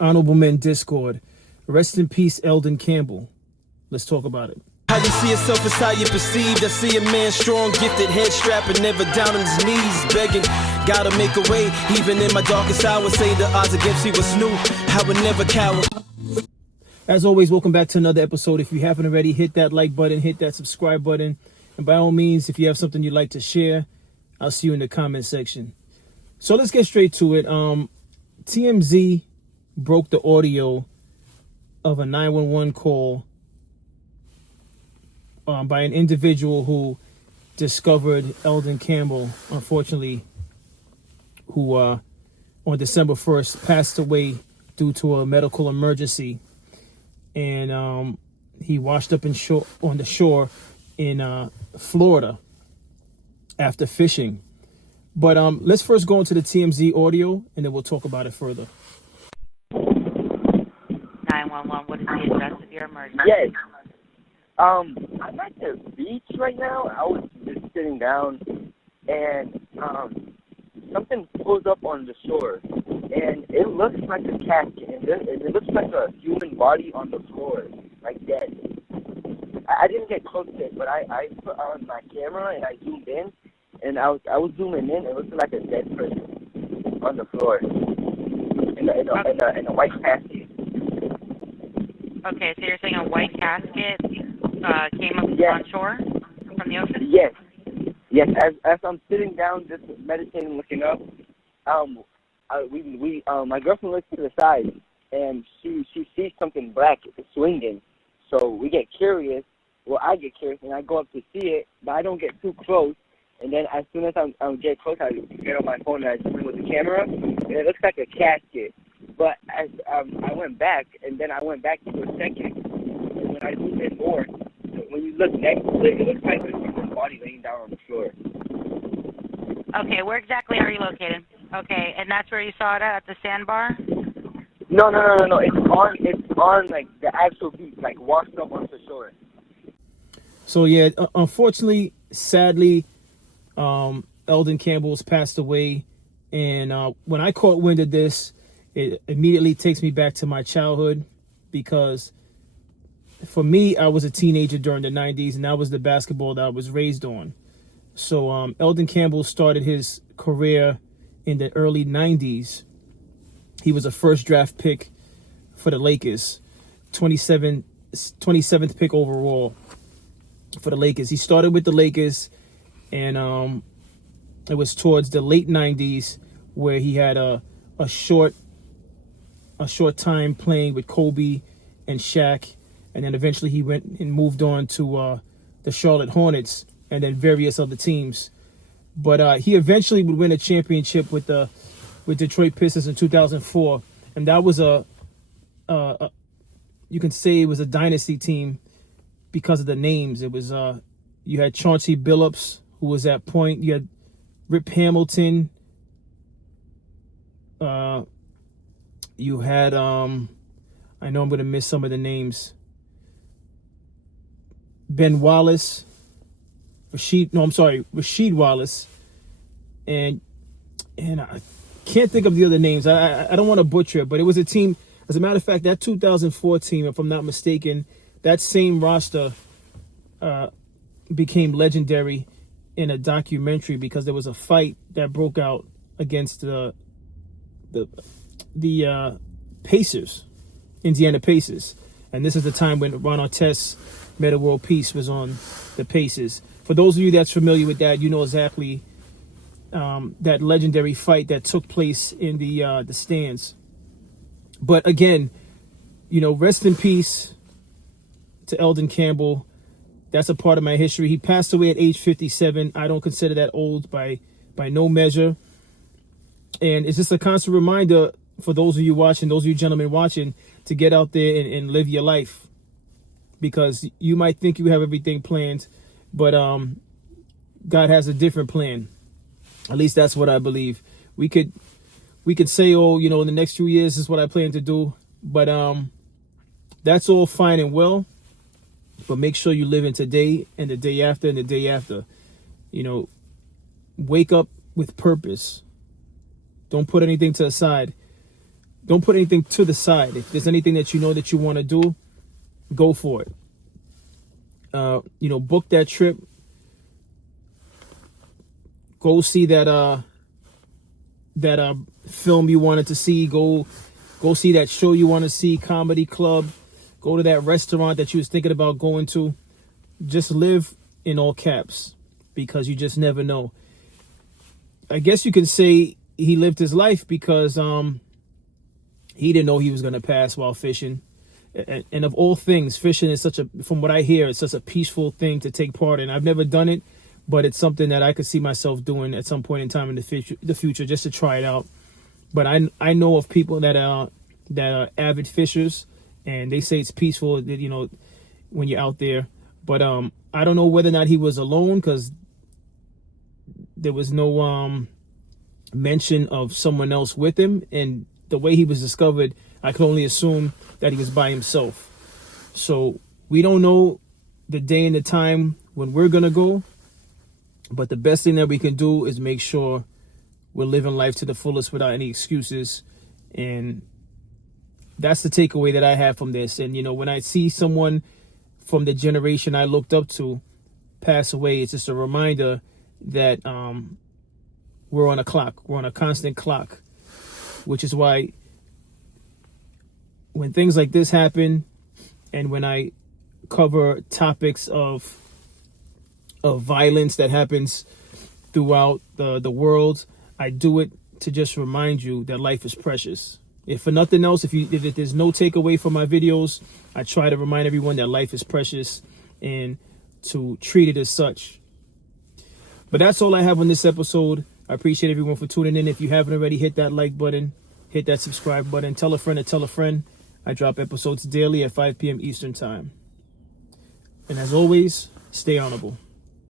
Honorable Men Discord. Rest in peace, Elden Campbell. Let's talk about it. How you see yourself is how you perceived. I see a man strong, gifted, head strapping, never down on his knees, begging. Gotta make a way, even in my darkest hour. Say the odds against me was new. I would never cower. As always, welcome back to another episode. If you haven't already, hit that like button, hit that subscribe button. And by all means, if you have something you'd like to share, I'll see you in the comment section. So let's get straight to it. TMZ broke the audio of a 911 call by an individual who discovered Elden Campbell, unfortunately, who on December 1st passed away due to a medical emergency. And he washed up on the shore in Florida after fishing. But let's first go into the TMZ audio, and then we'll talk about it further. 911, what is the address of your emergency? Yes. I'm at the beach right now. I was just sitting down, and something pulls up on the shore, and it looks like a casket, and it looks like a human body on the floor, like dead. I didn't get close to it, but I put on my camera and I zoomed in, and I was zooming in. It looked like a dead person on the floor in a white casket. Okay, so you're saying a white casket came up on shore from the ocean? Yes. Yes, as I'm sitting down, just meditating, looking up, my girlfriend looks to the side, and she sees something black swinging. So we get curious. Well, I get curious, and I go up to see it, but I don't get too close. And then as soon as I get close, I get on my phone and I zoom in with the camera, and it looks like a casket. But as I went back, and then I went back for a second, and when I zoomed in more, when you look next to it, it looks like there's a body laying down on the floor. Okay, where exactly are you located? Okay, and that's where you saw it at the sandbar? No. It's on like the actual beach, like washed up onto the shore. So yeah, unfortunately, sadly, Elden Campbell's passed away. And when I caught wind of this, it immediately takes me back to my childhood, because for me, I was a teenager during the 90s, and that was the basketball that I was raised on. So Elden Campbell started his career in the early 90s. He was a first draft pick for the Lakers, 27th pick overall for the Lakers. He started with the Lakers, and it was towards the late 90s where he had a short time playing with Kobe and Shaq, and then eventually he went and moved on to the Charlotte Hornets and then various other teams. But he eventually would win a championship with Detroit Pistons in 2004, and that was you can say it was a dynasty team because of the names. It was you had Chauncey Billups, who was at point. You had Rip Hamilton. You had I know I'm going to miss some of the names. Ben Wallace, Rasheed Wallace, and I can't think of the other names. I don't want to butcher it, but it was a team. As a matter of fact, that 2004 team, if I'm not mistaken, that same roster became legendary in a documentary because there was a fight that broke out against the Pacers, Indiana Pacers. And this is the time when Ron Artest, Metta World Peace, was on the Pacers. For those of you that's familiar with that, you know exactly that legendary fight that took place in the stands. But again, rest in peace to Elden Campbell. That's a part of my history. He passed away at age 57. I don't consider that old by no measure. And it's just a constant reminder for those of you watching, those of you gentlemen watching, to get out there and live your life. Because you might think you have everything planned, but God has a different plan. At least that's what I believe. We could say, in the next few years, this is what I plan to do. But that's all fine and well. But make sure you live in today and the day after and the day after. Wake up with purpose. Don't put anything to the side. don't put anything to the side. If there's anything that you know that you want to do, go for it. Book that trip. Go see that film you wanted to see. Go see that show you want to see, comedy club. Go to that restaurant that you was thinking about going to. Just live in all caps, because you just never know. I guess you can say he lived his life because he didn't know he was going to pass while fishing. And of all things, fishing is from what I hear, it's such a peaceful thing to take part in. I've never done it, but it's something that I could see myself doing at some point in time in the future, just to try it out. But I know of people that are avid fishers, and they say it's peaceful, when you're out there. But I don't know whether or not he was alone, because there was no mention of someone else with him, and the way he was discovered, I can only assume that he was by himself. So we don't know the day and the time when we're gonna go, but the best thing that we can do is make sure we're living life to the fullest without any excuses. And that's the takeaway that I have from this. And when I see someone from the generation I looked up to pass away, it's just a reminder that we're on a clock. We're on a constant clock, which is why when things like this happen, and when I cover topics of violence that happens throughout the world, I do it to just remind you that life is precious. If for nothing else, if there's no takeaway from my videos, I try to remind everyone that life is precious and to treat it as such. But that's all I have on this episode. I appreciate everyone for tuning in. If you haven't already, hit that like button, hit that subscribe button, tell a friend to tell a friend. I drop episodes daily at 5 p.m. Eastern Time. And as always, stay honorable.